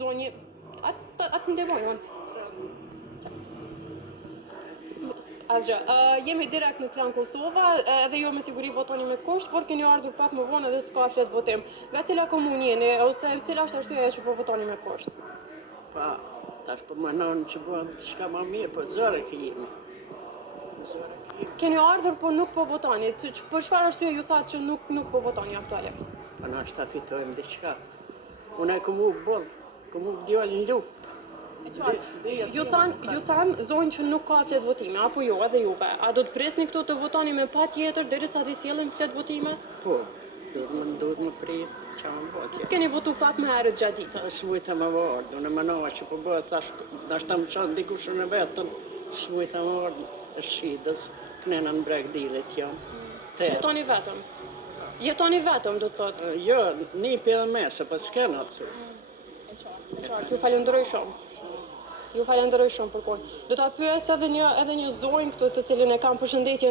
zonjë, atë ndihmoj unë. Asgjë. Jemi direkt në klan Kosova, edhe jo me siguri votoni me kusht, por keni ardhur pak më vonë edhe s'ka flet votim. Nga cila komunë jeni, ose cila është arsyeja që po votoni me kusht? Pa, tash po mënon që bëhen diçka më mirë, po zore që jemi. Keni ardhur po nuk po votoni. Për çfarë arsye ju thatë që nuk po votoni aktualisht? Po na shta fitojmë diçka. Unë e komu boll, komu djallë në luftë. Ju than zonjë që nuk ka flet votime, apo jo, edhe juve. A do të presni këto të votoni me patjetër derisa të sjellin flet votime? Po, duhet më prit, çfarë më bëj? S'keni votu pak më herët gjatë ditës? S'mujta më vardë, unë mënova që po bëhet tash, ta më qanë dikush në vetën, s'mujta më vardë e shidës, kënena në breg dilit janë. Jetoni vetëm? Jetoni vetëm, do të thotë? Jo, nipi edhe me, se pas s'kena të. E qartë, ju falenderoj shumë. Ju falenderoj shumë për kohën. Do ta pyes edhe një zonjë këtu të cilën e kam përshëndetjen